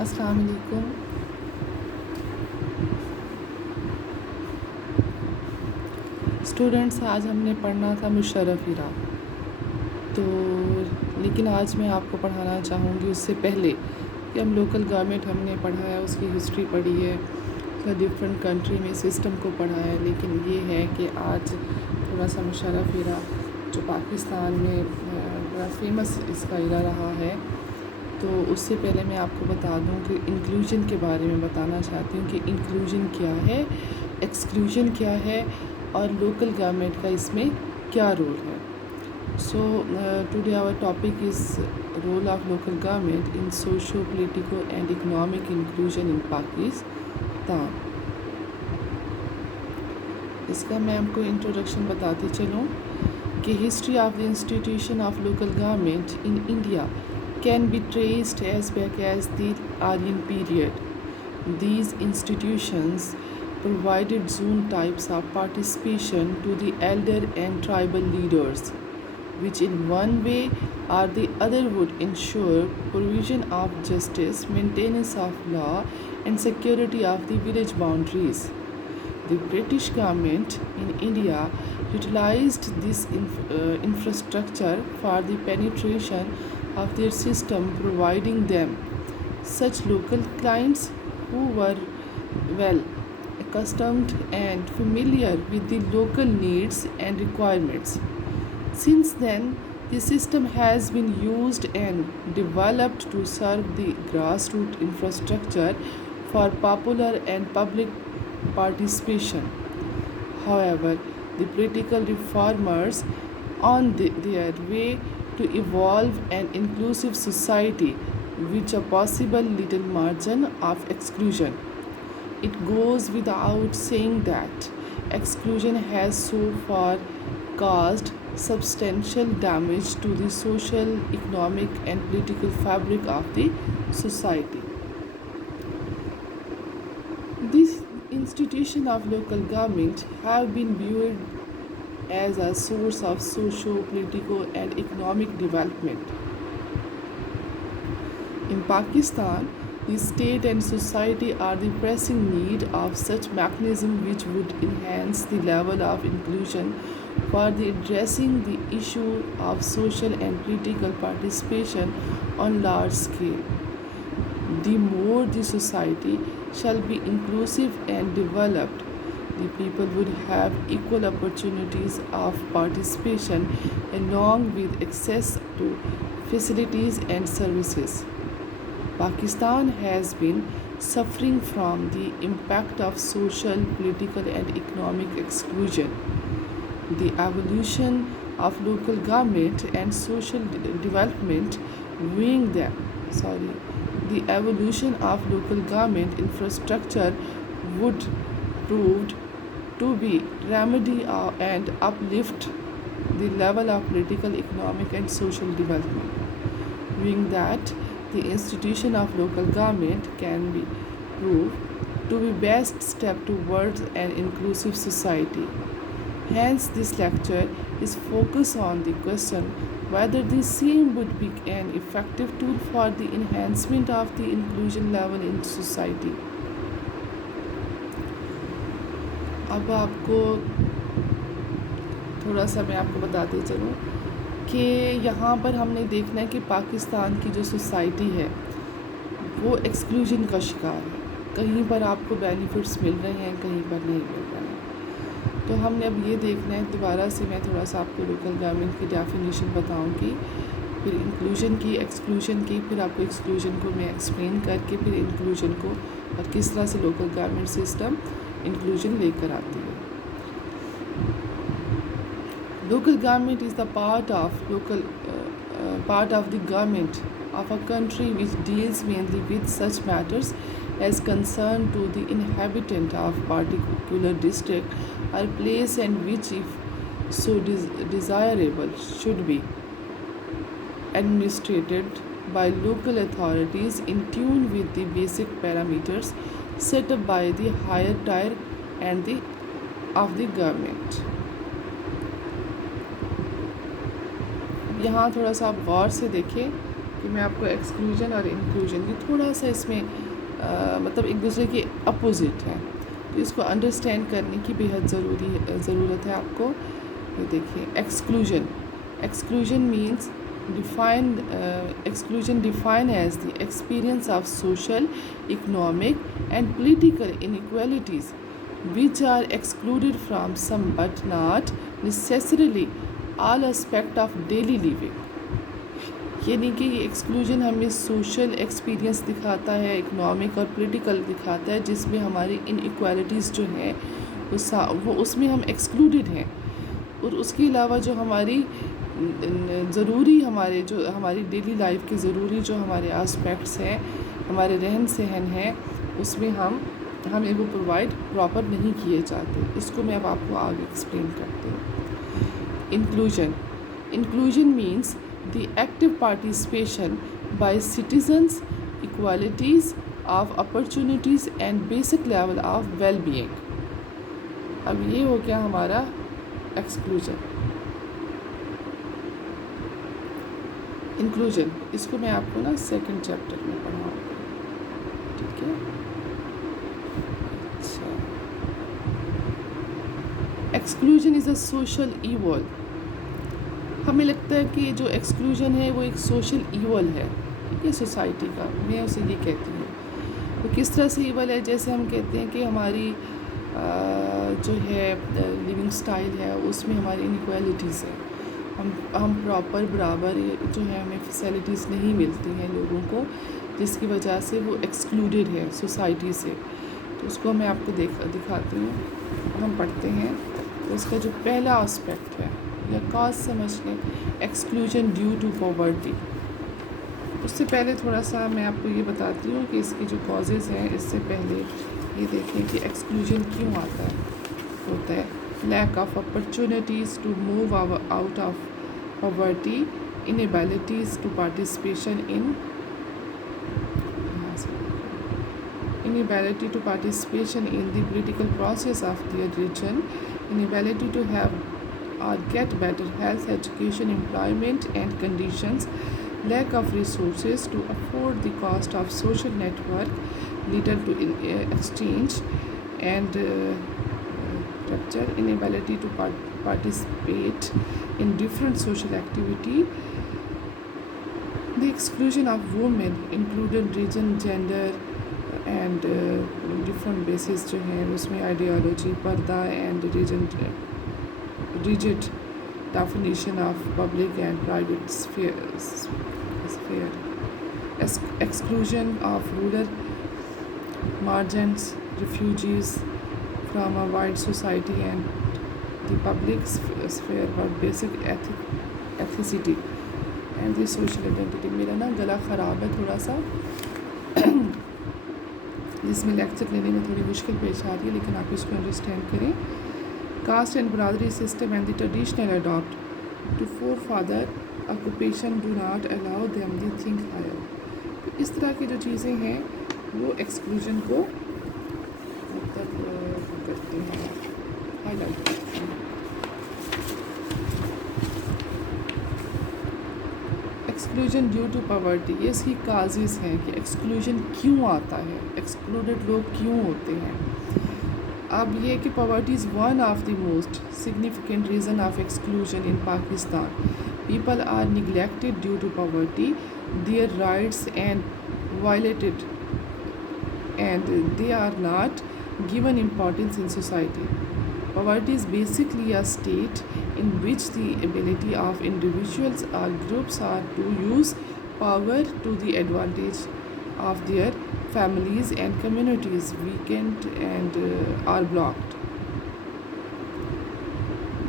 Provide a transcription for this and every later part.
السلام علیکم. اسٹوڈنٹس، آج ہم نے پڑھنا تھا مشرف ہیرا، تو لیکن آج میں آپ کو پڑھانا چاہوں گی اس سے پہلے کہ ہم لوکل گورنمنٹ ہم نے پڑھا ہے، اس کی ہسٹری پڑھی ہے، ڈفرینٹ کنٹری میں سسٹم کو پڑھا ہے. لیکن یہ ہے کہ آج تھوڑا سا مشرف ہیرا جو پاکستان میں بڑا فیمس اس کا ہیرا رہا ہے، تو اس سے پہلے میں آپ کو بتا دوں کہ انکلوژن کے بارے میں بتانا چاہتی ہوں کہ انکلوژن کیا ہے، ایکسکلوژن کیا ہے، اور لوکل گورنمنٹ کا اس میں کیا رول ہے. So today our topic is role of local government in socio politico and economic inclusion in Pakistan. اس کا میں آپ کو انٹروڈکشن بتاتی چلوں کہ history of the institution of local government in India can be traced as back as the Aryan period. These institutions provided zone types of participation to the elder and tribal leaders, which in one way or the other would ensure provision of justice, maintenance of law, and security of the village boundaries. The British government in India utilized this infrastructure for the penetration of their system, providing them such local clients who were well accustomed and familiar with the local needs and requirements. Since then, the system has been used and developed to serve the grassroots infrastructure for popular and public participation. However, the political reformers on their way to evolve an inclusive society with a possible little margin of exclusion. It goes without saying that exclusion has so far caused substantial damage to the social, economic, and political fabric of the society. This institution of local government have been viewed as a source of socio-political and economic development. In Pakistan, the state and society are the pressing need of such mechanism which would enhance the level of inclusion for the addressing the issue of social and political participation on large scale. The more the society shall be inclusive and developed, the people would have equal opportunities of participation along with access to facilities and services. Pakistan has been suffering from the impact of social, political, and economic exclusion. The evolution of local government and social development the evolution of local government infrastructure would prove to be remedy and uplift the level of political, economic, and social development. Viewing that the institution of local government can be proved to be best step towards an inclusive society. Hence, this lecture is focused on the question whether the same would be an effective tool for the enhancement of the inclusion level in society. اب آپ کو تھوڑا سا میں آپ کو بتاتے چلوں کہ یہاں پر ہم نے دیکھنا ہے کہ پاکستان کی جو سوسائٹی ہے وہ ایکسکلوژن کا شکار ہے. کہیں پر آپ کو بینیفٹس مل رہے ہیں، کہیں پر نہیں مل رہے ہیں. تو ہم نے اب یہ دیکھنا ہے، دوبارہ سے میں تھوڑا سا آپ کو لوکل گورنمنٹ کی ڈیفینیشن بتاؤں گی، پھر انکلوژن کی، ایکسکلوژن کی، پھر آپ کو ایکسکلوژن کو میں ایکسپلین کر کے پھر انکلوژن کو اور کس طرح سے لوکل گورنمنٹ سسٹم انکلوژن لے کر آتی ہے. Local government is the part of the government of a country which deals mainly with such matters as concern to the inhabitant of particular district or place, and which, if so desirable, should be administered by local authorities in tune with the basic parameters set up by the higher tier of the government. یہاں تھوڑا سا آپ غور سے دیکھیں کہ میں آپ کو ایکسکلوژن اور انکلوژن یہ تھوڑا سا اس میں مطلب ایک دوسرے کے اپوزٹ ہے، تو اس کو انڈرسٹینڈ کرنے کی بے حد ضرورت ہے آپ کو. یہ دیکھیے exclusion means exclusion defined as the experience of social, economic and political inequalities which are excluded from some but not necessarily all aspect of daily living. یعنی کہ یہ ایکسکلوژن ہمیں سوشل ایکسپیرینس دکھاتا ہے، اکنامک اور پولیٹیکل دکھاتا ہے، جس میں ہماری ان ایکوالٹیز جو ہیں وہ اس میں ہم ایکسکلوڈیڈ ہیں. اور اس کے علاوہ جو ہماری ضروری ہماری ڈیلی لائف کے ضروری جو ہمارے آسپیکٹس ہیں، ہمارے رہن سہن ہیں، اس میں ہمیں وہ پرووائڈ پراپر نہیں کیے جاتے. اس کو میں اب آپ کو آگے ایکسپلین کرتی ہوں. Inclusion means the active participation by citizens, equalities of opportunities and basic level of well being. اب یہ ہو گیا ہمارا ایکسکلوژن. انکلوژن اس کو میں آپ کو نا سیکنڈ چیپٹر میں پڑھاؤں گا، ٹھیک ہے. اچھا، exclusion is a social evil. ہمیں لگتا ہے کہ جو ایکسکلوژن ہے وہ ایک سوشل ایول ہے، ٹھیک ہے، سوسائٹی کا. میں اسے یہ کہتی ہوں. وہ کس طرح سے ایول ہے؟ جیسے ہم کہتے ہیں کہ ہماری جو ہے لیونگ سٹائل ہے اس میں ہماری انیکوالٹیز ہیں، ہم پراپر برابر جو ہے ہمیں فیسلٹیز نہیں ملتی ہیں لوگوں کو، جس کی وجہ سے وہ ایکسکلوڈیڈ ہے سوسائٹی سے. تو اس کو میں آپ کو دکھاتی ہوں. ہم پڑھتے ہیں تو اس کا جو پہلا آسپیکٹ ہے یا کاز سمجھ لیں، ایکسکلوژن ڈیو ٹو پاورٹی. اس سے پہلے تھوڑا سا میں آپ کو یہ بتاتی ہوں کہ اس کی جو کازز ہیں. اس سے پہلے یہ دیکھیں کہ ایکسکلوژن کیوں ہوتا ہے. Lack of opportunities to move out of poverty, inabilities to participation in the political process of their region, inability to have or get better health, education, employment and conditions, lack of resources to afford the cost of social network, little to exchange and rupture, inability to participate in different social activity. The exclusion of women included region, gender and different bases جو ہیں اس میں ideology, پردہ and rigid definition of public and private sphere. Exclusion of rural marginals, refugees from a wide society and the public sphere for basic ethnicity and the social identity. میرا نا گلا خراب ہے تھوڑا سا، جس میں لیکچر لینے میں تھوڑی مشکل پیش آ رہی ہے، لیکن آپ اس کو انڈرسٹینڈ کریں. Caste and biradari system and the traditional adapt to forefather occupation do not allow them the think higher. تو اس طرح کی جو چیزیں ہیں وہ ایکسکلوژن کو مطلب کرتے ہیں، ہائی لائٹ کرتے ہیں. ایکسکلوژن ڈیو ٹو پاورٹی، یہ اس کی کازز ہیں کہ ایکسکلوژن کیوں آتا ہے، ایکسکلوڈیڈ لوگ کیوں ہوتے ہیں. اب یہ کہ poverty is one of the most significant reason of exclusion in Pakistan. People are neglected due to poverty, their rights and violated and they are not given importance in society. Poverty is basically a state in which the ability of individuals or groups are to use power to the advantage of their families and communities weakened and are blocked.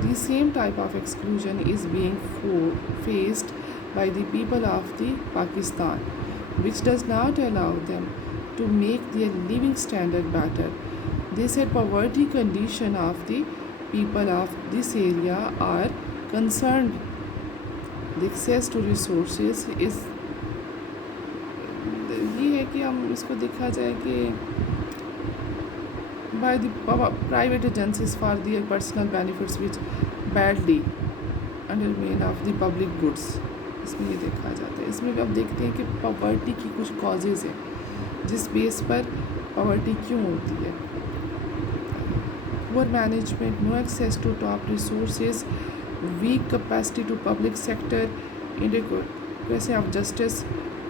The same type of exclusion is being faced by the people of the Pakistan, which does not allow them to make their living standard better. They said poverty condition of the people of this area are concerned. The access to resources is یہ ہے کہ ہم اس کو دیکھا جائے کہ by the private agencies for their personal benefits which badly undermine of the public goods. اس میں یہ دیکھا جاتا ہے. اس میں بھی اب دیکھتے ہیں کہ پاورٹی کی کچھ کازز ہیں جس بیس پر پاورٹی کیوں ہوتی ہے. Poor management, no access to top resources, weak capacity to public sector, inadequacy of justice,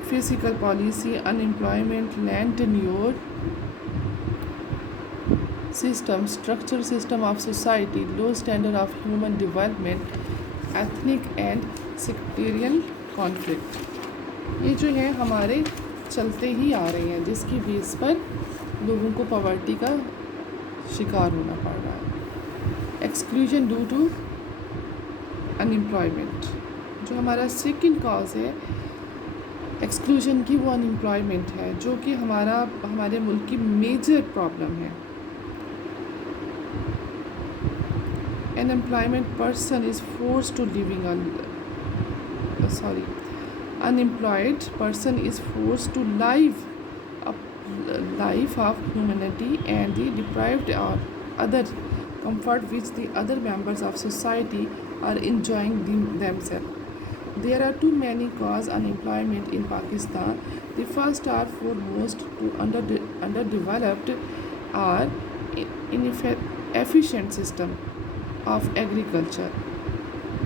physical policy, unemployment, land tenure system, structure system of society, low standard of human development, ethnic and sectarian conflict. یہ جو ہے ہمارے چلتے ہی آ رہے ہیں جس کی بیس پر لوگوں کو پاورٹی کا شکار ہونا پڑ رہا ہے. Exclusion due to unemployment, جو ہمارا سیکنڈ کاز ہے ایکسکلوژن کی, وہ ان امپلائمنٹ ہے جو کہ ہمارے ملک کی میجر پرابلم ہے. An unemployed person is forced to live a life of humanity and is deprived of other comfort which the other members of society are enjoying themselves. There are too many causes of unemployment in Pakistan. The first are foremost to underdeveloped or inefficient system of agriculture.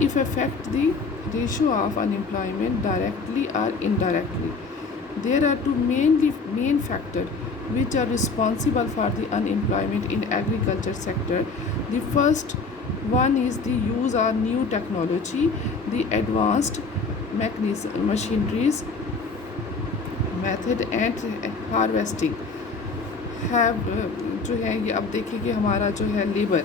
If affect the ratio of unemployment directly or indirectly. There are two main factors which are responsible for the unemployment in agriculture sector. The first one is the use of new technology, the advanced machineries, method and harvesting have جو ہے یہ اب دیکھیں کہ ہمارا جو ہے labour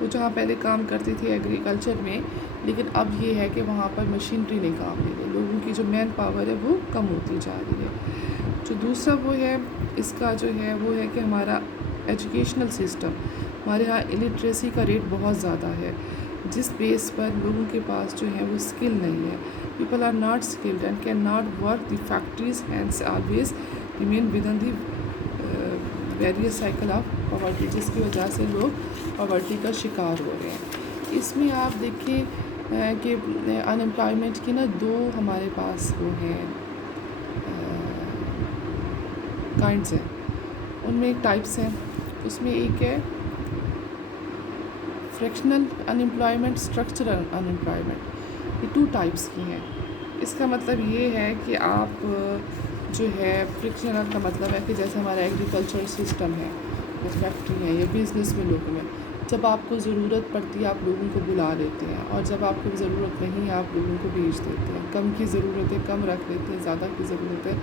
وہ جہاں پہلے کام کرتی تھی ایگریکلچر میں, لیکن اب یہ ہے کہ وہاں پر مشینری نے کام لے لیا, لوگوں کی جو مین پاور ہے وہ کم ہوتی جا رہی ہے. جو دوسرا وہ ہے اس کا جو ہے وہ ہے کہ ہمارا ایجوکیشنل سسٹم, ہمارے ہاں الٹریسی کا ریٹ بہت زیادہ ہے جس بیس پر لوگوں کے پاس جو ہے وہ اسکل نہیں ہے. People are not skilled and can not work the factories hands always remain within the vicious cycle of poverty, جس کی وجہ سے لوگ پاورٹی کا شکار ہو رہے ہیں. اس میں آپ دیکھیں کہ ان امپلائمنٹ کی نا دو ہمارے پاس وہ ہیں کائنڈس ہیں, ان میں ایک ٹائپس ہیں. اس میں ایک ہے فریکشنل ان امپلائمنٹ, اسٹرکچرل ان امپلائمنٹ. یہ 2 ٹائپس کی ہیں. اس کا مطلب یہ ہے کہ آپ جو ہے فریکشنل کا مطلب ہے کہ جیسے ہمارا ایگریکلچر سسٹم ہے, فیکٹری ہیں یا بزنس میں لوگوں میں, جب آپ کو ضرورت پڑتی ہے آپ لوگوں کو بلا لیتے ہیں, اور جب آپ کو ضرورت نہیں ہے آپ لوگوں کو بھیج دیتے ہیں. کم کی ضرورت ہے کم رکھ لیتے ہیں, زیادہ کی ضرورت ہے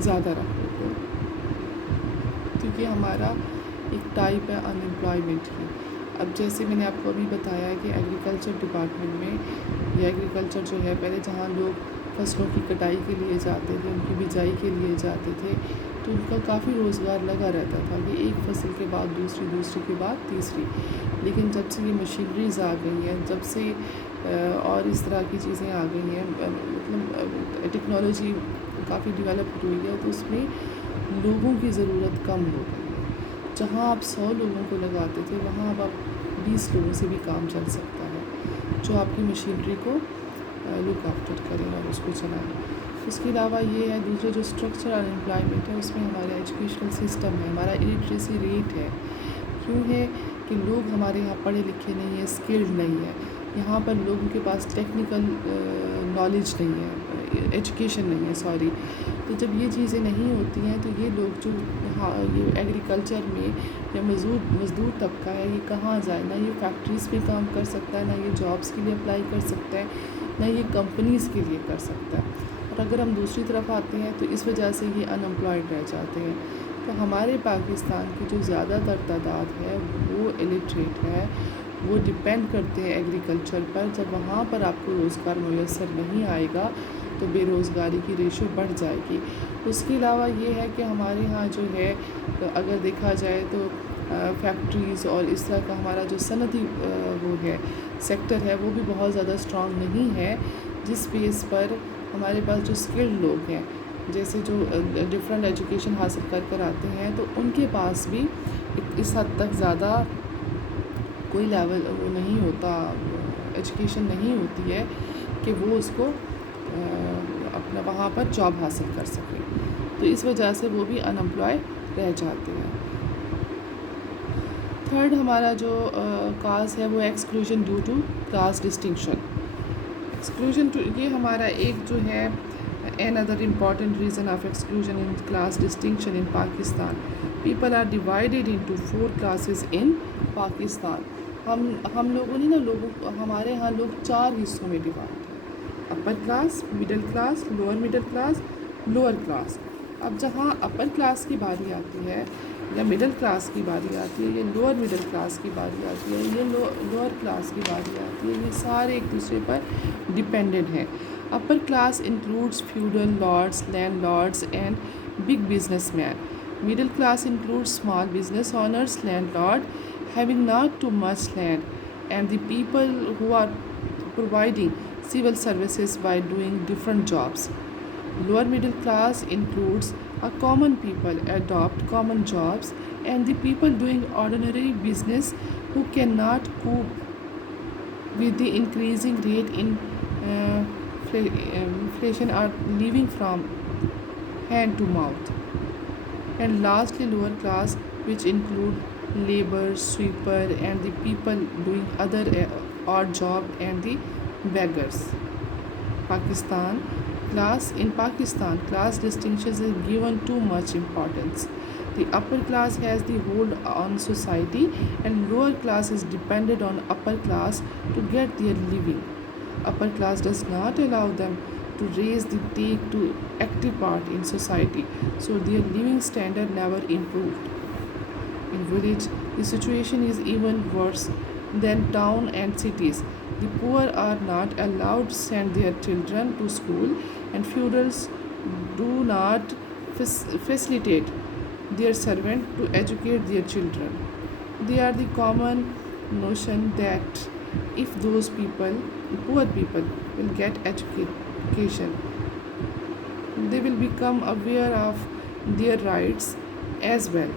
زیادہ رکھ لیتے ہیں. کیونکہ ہمارا ایک ٹائپ ہے ان امپلائمنٹ کی. اب جیسے میں نے آپ کو ابھی بتایا کہ ایگریکلچر ڈپارٹمنٹ میں یا ایگریکلچر جو ہے پہلے جہاں لوگ فصلوں کی کٹائی کے لیے جاتے تھے, ان کی بجائی کے لیے جاتے تھے, تو ان کا کافی روزگار لگا رہتا تھا کہ ایک فصل کے بعد دوسری, دوسری کے بعد تیسری. لیکن جب سے یہ مشینریز آ گئی ہیں, جب سے اور اس طرح کی چیزیں آ گئی ہیں, مطلب ٹیکنالوجی کافی ڈیولپ ہوئی ہے, تو اس میں لوگوں کی ضرورت کم ہو گئی ہے. جہاں آپ 100 لوگوں کو لگاتے تھے وہاں اب آپ 20 لوگوں سے بھی کام چل سکتا ہے جو آپ کی مشینری کو لک آفٹر کریں اور اس کو چلائیں. اس کے علاوہ یہ ہے دوسرے جو اسٹرکچر ان امپلائمنٹ ہے, اس میں ہمارا ایجوکیشنل سسٹم ہے, ہمارا الٹریسی ریٹ ہے. کیوں ہے کہ لوگ ہمارے یہاں پڑھے لکھے نہیں ہیں, اسکلڈ نہیں ہے, یہاں پر لوگوں کے پاس ٹیکنیکل نالج نہیں ہے, ایجوکیشن نہیں ہے سوری. تو جب یہ چیزیں نہیں ہوتی ہیں تو یہ لوگ جو یہ ایگریکلچر میں یا مزدور طبقہ ہے یہ کہاں جائے, نہ یہ فیکٹریز پہ کام کر سکتا ہے, نہ یہ جابس کے لیے اپلائی کر سکتا ہے, نہ یہ کمپنیز کے لیے کر سکتا ہے. اور اگر ہم دوسری طرف آتے ہیں تو اس وجہ سے یہ ان امپلائڈ رہ جاتے ہیں. تو ہمارے پاکستان کی جو زیادہ تر تعداد ہے وہ الٹریٹ ہے, وہ ڈپینڈ کرتے ہیں ایگریکلچر پر. جب وہاں پر آپ کو روزگار میسر نہیں آئے گا تو بے روزگاری کی ریشو بڑھ جائے گی. اس کے علاوہ یہ ہے کہ ہمارے ہاں جو ہے اگر دیکھا جائے تو فیکٹریز اور اس طرح کا ہمارا جو صنعتی وہ ہے سیکٹر ہے وہ بھی بہت زیادہ اسٹرانگ نہیں ہے, جس بیس پر ہمارے پاس جو اسکلڈ لوگ ہیں جیسے جو ڈفرینٹ ایجوکیشن حاصل کر آتے ہیں تو ان کے پاس بھی اس حد تک زیادہ کوئی لیول وہ نہیں ہوتا, ایجوکیشن نہیں ہوتی ہے کہ وہ اس کو اپنا وہاں پر جاب حاصل کر سکیں، تو اس وجہ سے وہ بھی ان امپلائے رہ جاتے ہیں۔ تھرڈ ہمارا جو کاز ہے وہ exclusion due to class distinction. Exclusion یہ ہمارا ایک جو ہے another important reason of exclusion in class distinction in Pakistan. People are divided into 4 classes in Pakistan. ہم لوگوں نے ہمارے ہاں لوگ 4 حصوں میں ڈیوائڈ ہیں: upper class, middle class, lower middle class, lower class. اب جہاں اپر کلاس کی باری آتی ہے یا مڈل کلاس کی باری آتی ہے یا لوور مڈل کلاس کی باری آتی ہے یا لوور کلاس کی باری آتی ہے، یہ سارے ایک دوسرے پر ڈپینڈنٹ ہیں۔ Upper class includes feudal lords, landlords and big businessmen. Middle class includes small business owners, landlord having not too much land, and the people who are providing civil services by doing different jobs. Lower middle class includes a common people adopt common jobs, and the people doing ordinary business who cannot cope with the increasing rate in inflation are living from hand to mouth. And lastly, lower class, which include labor, sweeper and the people doing other odd job and the beggars. In Pakistan, class distinctions is given too much importance. The upper class has the hold on society and lower class is dependent on upper class to get their living. Upper class does not allow them to take to active part in society, so their living standard never improved. In village, the situation is even worse than town and cities. The poor are not allowed to send their children to school, and feudals do not facilitate their servant to educate their children. They are the common notion that if those people, the poor people, will get education, they will become aware of their rights as well.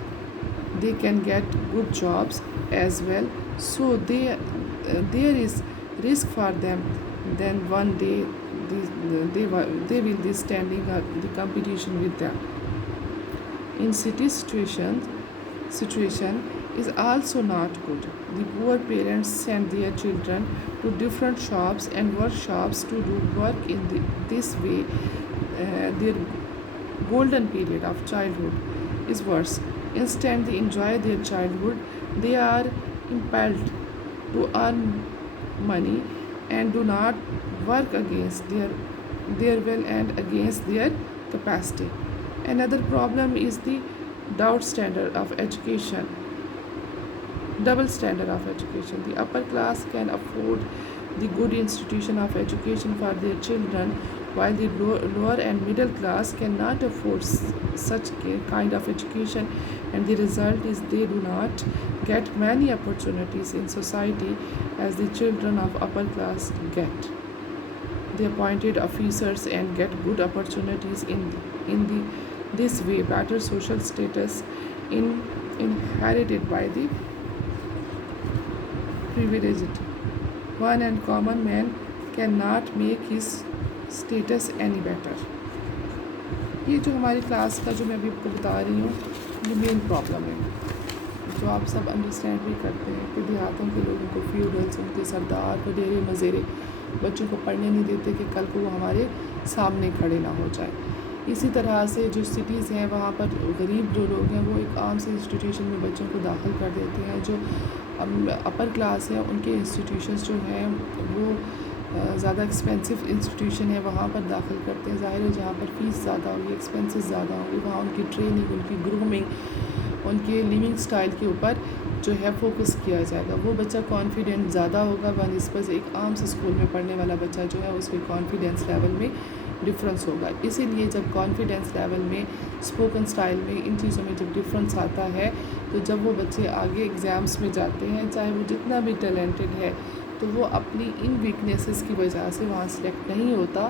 They can get good jobs as well, so there is risk for them. Then one day they will be standing up the competition with them. In city situation is also not good. The poor parents send their children to different shops and workshops to do work. In this way, their golden period of childhood is worse. Instead they enjoy their childhood, they are impelled to earn money and do not work against their will and against their capacity. Another problem is the double standard of education. The upper class can afford the good institution of education for their children, while the lower and middle class cannot afford such kind of education, and the result is they do not get many opportunities in society as the children of upper class get. They appointed officers and get good opportunities in this way. Better social status inherited by the privileged one, and common man cannot make his status any better. یہ جو ہماری class کا جو میں ابھی آپ کو بتا رہی ہوں، یہ مین پرابلم ہے جو آپ سب انڈرسٹینڈ بھی کرتے ہیں کہ دیہاتوں کے لوگوں کو فیوڈلس، ان کے سردار وڈیرے مزیرے بچوں کو پڑھنے نہیں دیتے کہ کل کو وہ ہمارے سامنے کھڑے نہ ہو جائے۔ اسی طرح سے جو سٹیز ہیں وہاں پر غریب جو لوگ ہیں وہ ایک عام سے انسٹیٹیوشن میں بچوں کو داخل کر دیتے ہیں۔ جو اپر کلاس ہے ان کے انسٹیٹیوشنز جو ہیں وہ زیادہ ایکسپینسو انسٹیٹیوشن ہے، وہاں پر داخل کرتے ہیں۔ ظاہر ہے جہاں پر فیس زیادہ ہوگی، ایکسپینسز زیادہ ہوگی، وہاں ان کی ٹریننگ، ان کی گرومنگ، ان کے لیونگ سٹائل کے اوپر جو ہے فوکس کیا جائے گا۔ وہ بچہ کانفیڈنٹ زیادہ ہوگا بنسبت ایک عام سے اسکول میں پڑھنے والا بچہ جو ہے اس کے کانفیڈنس لیول میں ڈفرینس ہوگا۔ اسی لیے جب کانفیڈنس لیول میں، اسپوکن سٹائل میں، ان چیزوں میں جب ڈفرینس آتا ہے تو جب وہ بچے آگے ایگزامس میں جاتے ہیں، چاہے وہ جتنا بھی ٹیلنٹڈ ہے، تو وہ اپنی ان ویکنیسز کی وجہ سے وہاں سلیکٹ نہیں ہوتا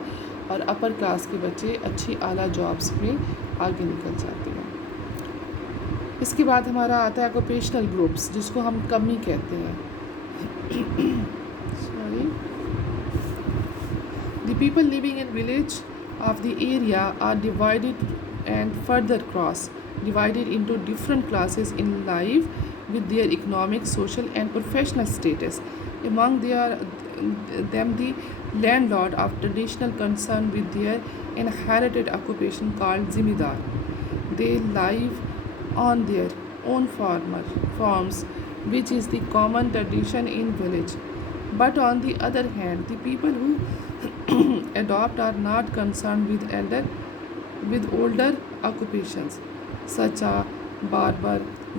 اور اپر کلاس کے بچے اچھی اعلیٰ جابس میں آگے نکل جاتے ہیں۔ اس کے بعد ہمارا آتا ہے آکوپیشنل گروپس، جس کو ہم کمی کہتے ہیں۔ The people living in village of the area are divided and further divided into different classes in life with their economic, social and professional status. Among them the landlord of traditional concern with their inherited occupation called zimidar. They live on their own farms, which is the common tradition in village. But on the other hand, the people who adopt are not concerned with older occupations such a barber,